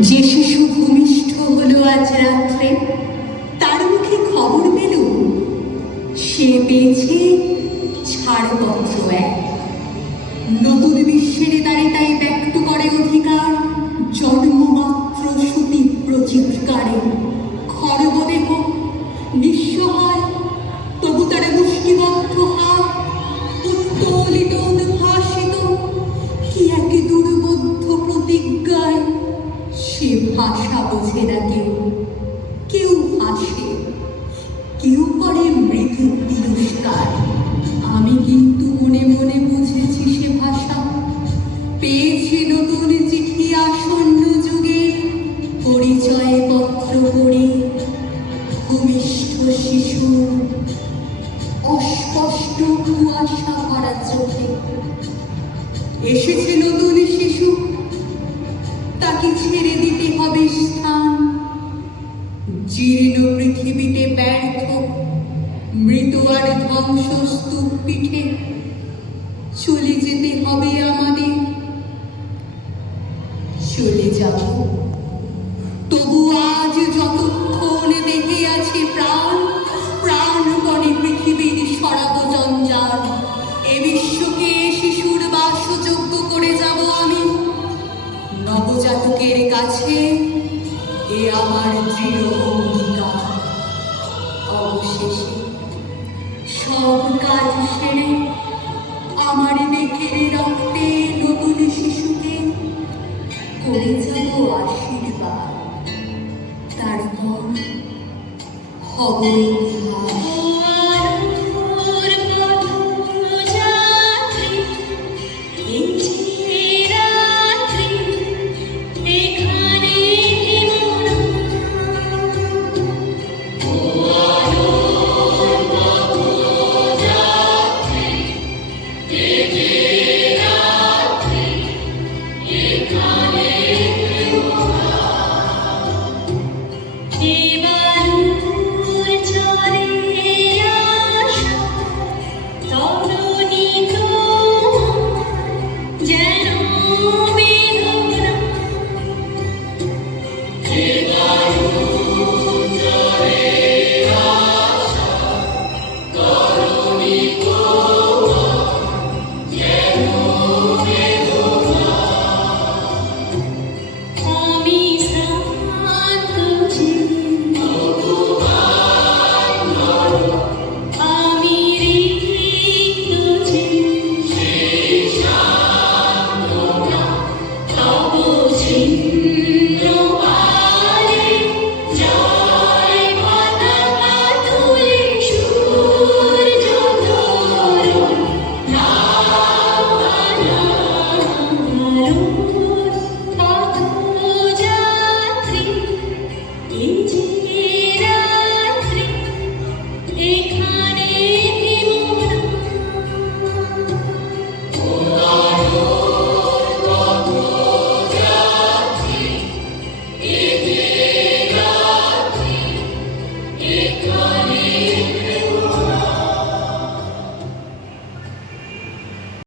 যে শিশু ভূমিষ্ঠ হলো আজ রাত্রে, তার মুখে খবর পেল সে পেয়েছে ছাড়পত্র এক। নতুন বিশ্বের দ্বারে তাই ব্যক্ত করে অধিকার, জন্মমাত্র সুতীব্র চিৎকারে। খরবদেহ নিঃসহায়, তবু তার মুষ্টিবদ্ধ হাত উত্তোলিত উদ্ভাসিত কি এক দুর্বোধ্য প্রতিজ্ঞায়। সে ভাষা বোঝে না কেউ, কেউ হাসে, কেউ করে মৃত্যু তিরস্কার। আমি কিন্তু মনে মনে বুঝেছি সে ভাষা। পেয়েছি নতুন চিঠি আসন্ন যুগে, পরিচয় পত্র পড়ে ভূমিষ্ঠ শিশু অস্পষ্ট কুয়াশা ভরা চোখে। এসেছে নতুন শিশু, তাকে ছেড়ে দিতে হবে স্থান। জীর্ণ পৃথিবীতে ব্যর্থ মৃত আর ধ্বংসস্তূপ পিঠে চলে যেতে হবে আমাদের। চলে যাব, তবু আজ যতক্ষণ দেহে আছে প্রাণ, প্রাণপণে পৃথিবীর সরাব জঞ্জাল। এ বিশ্বকে শিশুর বাসযোগ্য করে যাব আমি। নবজাতকের কাছে এ আমার দৃঢ় অঙ্গীকার। অবশেষে সব কাজ সেরে আমার মেঘের রক্তে নতুন শিশুকে করে যাব আশীর্বাদ। তারপর হবে ইতিহাস।